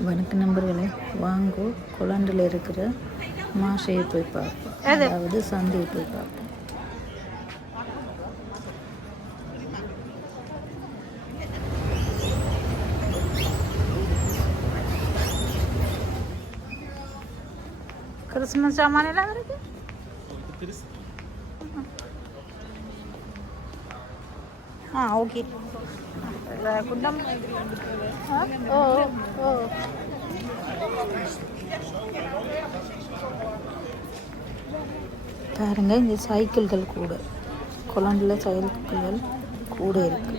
வணக்க நண்பர்களே வாங்கோ கொலாண்டில் இருக்கிற மாஷையை போய் பார்ப்போம். அதாவது சந்தையை போய் பார்ப்போம். கிறிஸ்மஸ் சாமான எல்லாம் இருக்கு ஆ ஓகே. குண்டம் ஓ ஓ பாருங்க இந்த சைக்கிள்கள் கூட. கொலாண்டில் சைக்கிள்கள் கூட இருக்கு.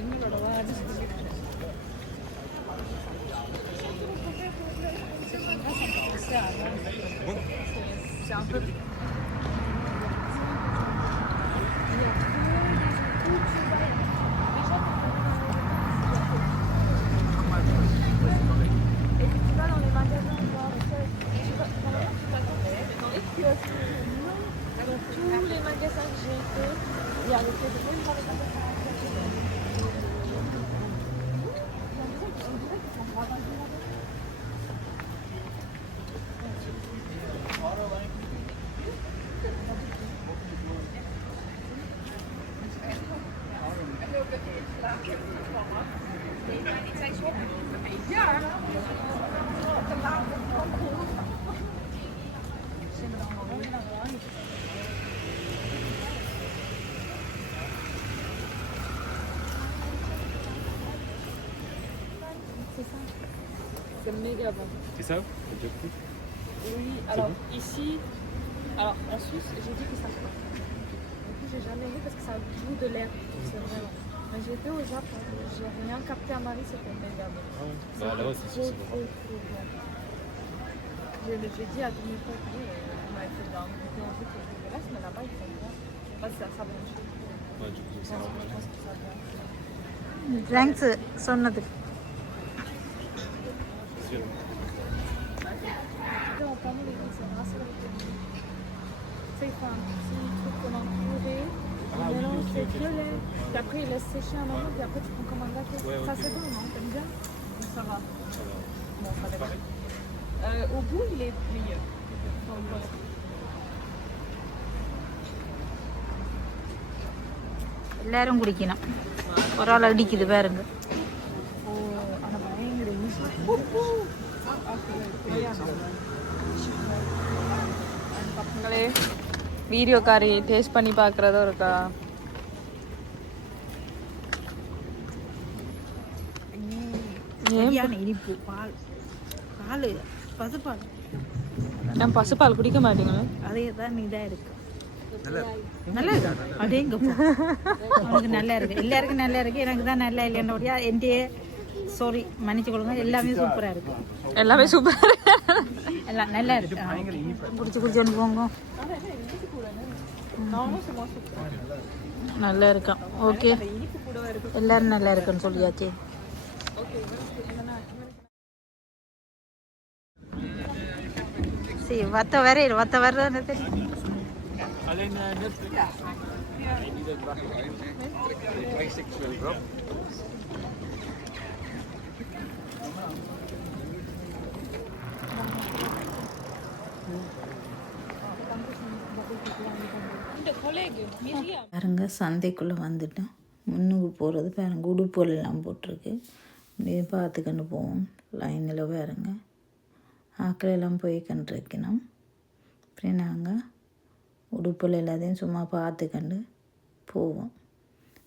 tous 上げてるメンバーの c'est. C'est ça déjà Oui, alors ici, en Suisse, j'ai dit que ça coûte. Du coup, j'ai jamais vu parce que ça joue de l'air. Mmh. C'est vraiment. Mais au Japon, j'ai rien capté à Marie, c'était ah bah, méga bon. Ah. Bah, là-bas, c'est bon. J'ai dit à tous mes copains, euh, on m'avait fait d'un goûter un truc mais là-bas, ils font bien. Ça, ça. Ouais, du coup, ça istiyorum. c'est que le lait. Puis après, il laisse sécher un moment, puis après, tu prends comme un latte. Ouais, okay. Ça, c'est bon, non T'aimes bien Donc, ça va. Ça va. Bon, ça va. Euh, au bout, il est meilleur. Dans le bol. എല്ലാവരും കുടിക്കണം ഒരാൾ അടിക്കിത് വേറെങ്ക് பசங்களே வீடியோக்காரி taste பண்ணி பார்க்குறதும் இருக்கா? இனிப்பு. பால். பால் பசுப்பால். நான் பசுப்பால் குடிக்க மாட்டீங்களா? அதே தான் இதாக இருக்கு. நல்லா இருக்கு. உனக்கு நல்லா இருக்கு. எல்லாருக்கும் நல்லா இருக்கு. எனக்கு தான் நல்லா இல்லைன்றபடியா என்கிட்டயே சாரி மன்னிச்சு கொடுங்க எல்லாமே சூப்பராக இருக்கு எல்லாமே சூப்பர் எல்லாம் நல்லா இருக்கு குடிச்சு குடிச்சு போங்க நல்லா இருக்கான் ஓகே எல்லாரும் நல்லா இருக்குன்னு சொல்லியாச்சு சரி வத்த வரையில் வத்த வர்றது தெரியும். பாருங்க சந்தைக்குள்ளே வந்துட்டோம். முன்னுக்கு போகிறது பாருங்க உடுப்புகள் போட்டிருக்கு. இப்படியே பார்த்துக்கண்டு போவோம். லைனில் பாருங்க. ஆக்கள் எல்லாம் போய் கண்டிருக்கணும் அப்புறம் நாங்கள் உடுப்பில் எல்லாத்தையும் சும்மா பார்த்துக்கண்டு போவோம்.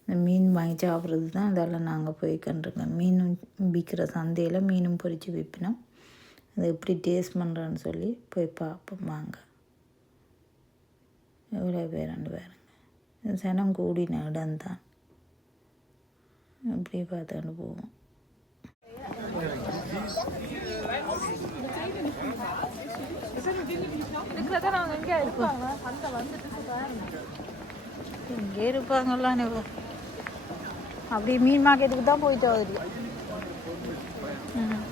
இந்த மீன் வாங்கி சாப்பிட்றது தான் இதெல்லாம் நாங்கள் போய் கண்டிருக்கோம் மீனும் விற்கிற சந்தையில் மீனும் பொறித்து விற்பினோம் அது எப்படி டேஸ்ட் பண்ணுறோன்னு சொல்லி போய் பார்ப்போம் வாங்க. எவ்வளோ பேர் ரெண்டு பேருங்க. சனம் கூடின நடந்தான். அப்படியே பார்த்துட்டு போவோம். இங்கே இருப்பாங்களான்னு அப்படியே மீன் மார்க்கெட்டுக்கு தான் போயிட்டு வருது. ம்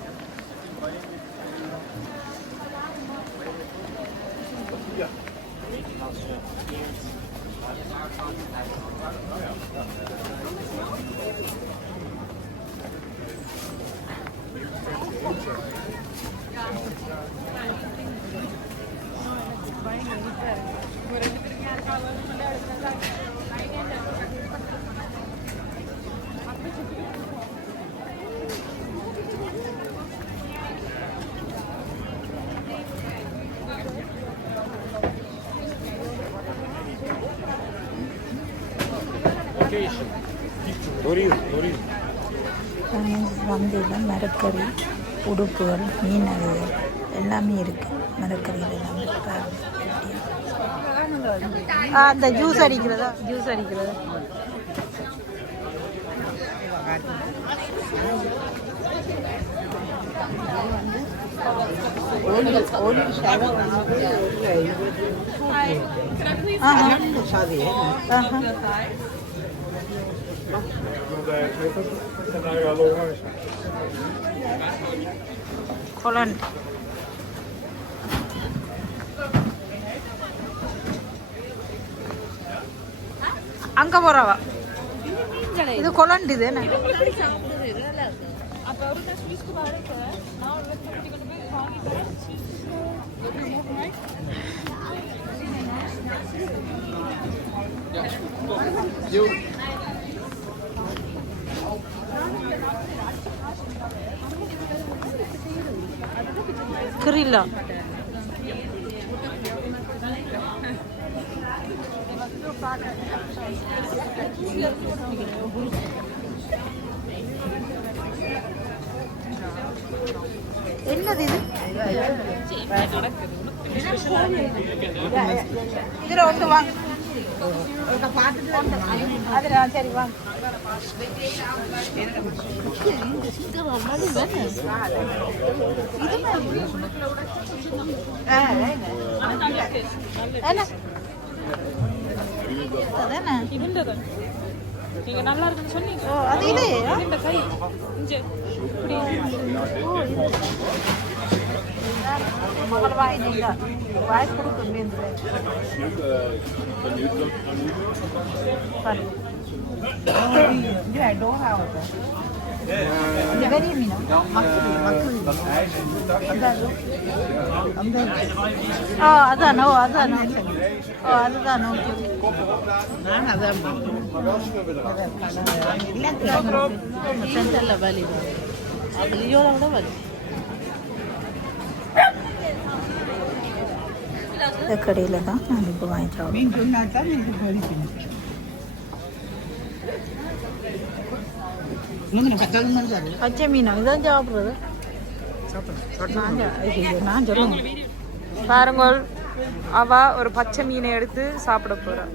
வந்ததில் மரக்கறி உடுப்புகள் மீன் வகைகள் எல்லாமே இருக்குது மரக்கறிகள் எல்லாமே பாருங்க. ஆ, அந்த ஜூஸ் அடிக்கிறதா? ஜூஸ் அடிக்கிறதா? ஆஹா. ஆஹா. அங்க போறவா? இது கொலண்டு இது என்ன? കറിയില്ല എന്നതിന് ഇതിലോട്ട് വാങ്ങി சரி வாங்க என்ன நீங்க நல்லா இருக்குன்னு சொன்னீங்க அது இது இந்த கை இப்படி மகள் வாங்கினீங்க வாய்ஸ் கொடுக்க முடியாது இது பெரிய மீனா ஓ அதான் ஓ அதான் ஓ அதுதான் ஓகே சென்டரில் வலி அதுலையோட விட வலி இந்த கடையில் தான் நாங்கள் இப்போ வாங்கி சாப்பிடுவோம் பச்சை மீனா இதான் சாப்பிட்றது. நான் சொல்லுங்க பாருங்கள் அவ ஒரு பச்சை மீனை எடுத்து சாப்பிட போறா.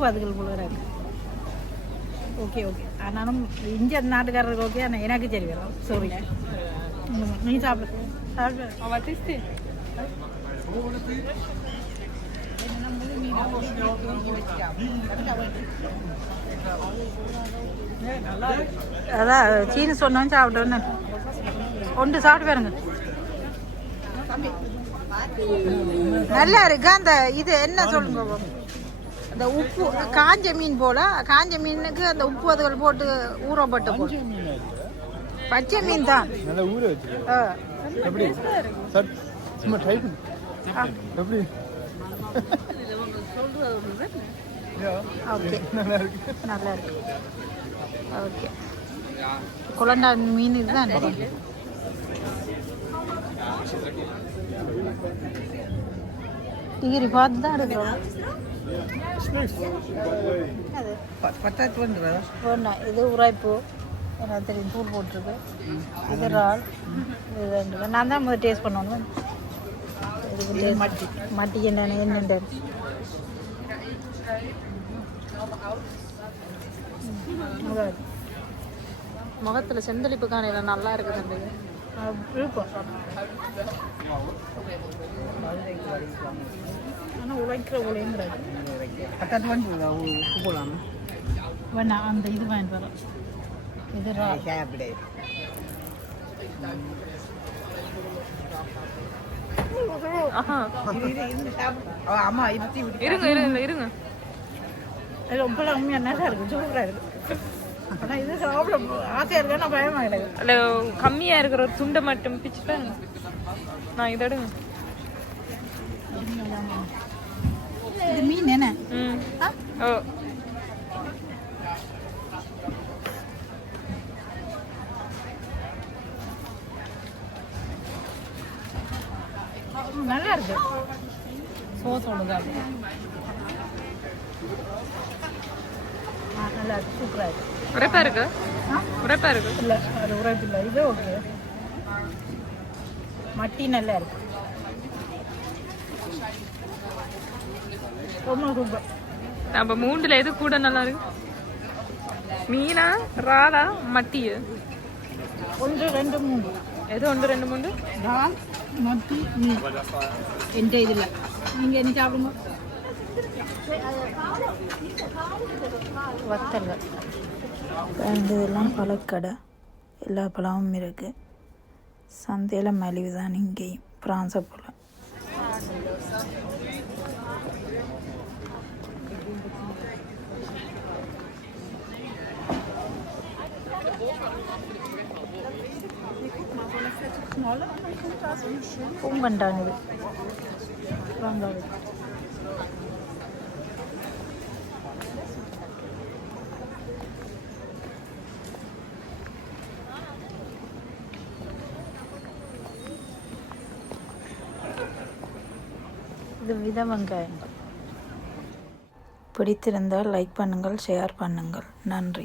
ஒரு உப்பு அதுகள் போல இருக்கு. ஓகே ஓகே ஆனாலும் இந்திய நாட்டுக்காரருக்கு ஓகே ஆனால் எனக்கு வரும் சாரி நீ சாப்பிடு. சாப்பிடு. அவ டேஸ்ட் அதான் சீனி சொன்னோம் சாப்பிட்டோன்னு ஒன்று சாப்பிட்டு பாருங்க. நல்லா இருக்கு அந்த இது? என்ன சொல்லுங்க. அந்த உப்பு காஞ்ச மீன் போல காஞ்ச மீனுக்கு அந்த உப்பு அதுகள் போட்டு ஊறப்பட்ட போல பச்சை மீன் தான். நல்லா ஊற வச்சு ஆ. எப்படி? சார் சும்மா ட்ரை பண்ணு. ஆ. எப்படி? ஓகே. நல்லா இருக்கு. நல்லா இருக்கு. ஓகே. குழண்டா மீன் இதுதான் டிகிரி பார்த்து தான் எடுக்கிறோம். அது பண்ணுறதா வேண்டாம் இது உரைப்பு எனக்கு தெரியும் தூள் போட்டிருக்கு. இது இறால். இது ரெண்டு நான் தான் முதல் டேஸ்ட் பண்ணணும். இதுக்கு மட்டி. மட்டி என்னென்ன என்னென்ன முகத்துல செந்தளிப்பு காணையில நல்லா இருக்குது ஆனால் உழைக்கிற உழைங்கிறாரு பத்தாச்சு பண்ணுறதா உப்பு போடாம வேணாம் அந்த இது வாங்கிட்டு வரோம் இது இறால் சாப்பிடு அம்மா இருங்க இருங்க இருங்க அது ரொம்ப உண்மையாக நல்லா இருக்கு சூப்பராக இருக்கு ஆனால் இது சாப்பிட ஆசையாக இருக்கு ஆனால் பயமாக கிடக்கு அதுல கம்மியா இருக்கிற ஒரு துண்டை மட்டும் பிச்சு பாருங்க. நான் இதை எடுங்க. இது மீன் என்ன? ஓ. நல்லா இருக்கு. ஆ நல்லா இருக்கு. சூப்பராக இருக்கு. உரைப்பா இருக்கு? உரைப்பா இருக்கு? இல்லை அது உரைப்பு இல்லை இது ஓகே மட்டி நல்லா இருக்கு. நம்ம மூண்டுல எது கூட நல்லா இருக்கு? மீனா ராலா மட்டியு ஒன்று ரெண்டு மூணு எது ஒன்று ரெண்டு மூணு இறால் மத்தி மீன் எந்த இதில் நீங்கள் என்ன சாப்பிடுங்க வத்தல்கள். இந்த இதெல்லாம் பழக்கடை. எல்லா பழமும் இருக்குது சந்தையில் மலிவு தான் இங்கேயும் பிரான்ஸை போல். பூங்கண்டான் இது வாங்காது இது வித வெங்காயங்கள் பிடித்திருந்தால் லைக் பண்ணுங்கள் ஷேர் பண்ணுங்கள். நன்றி.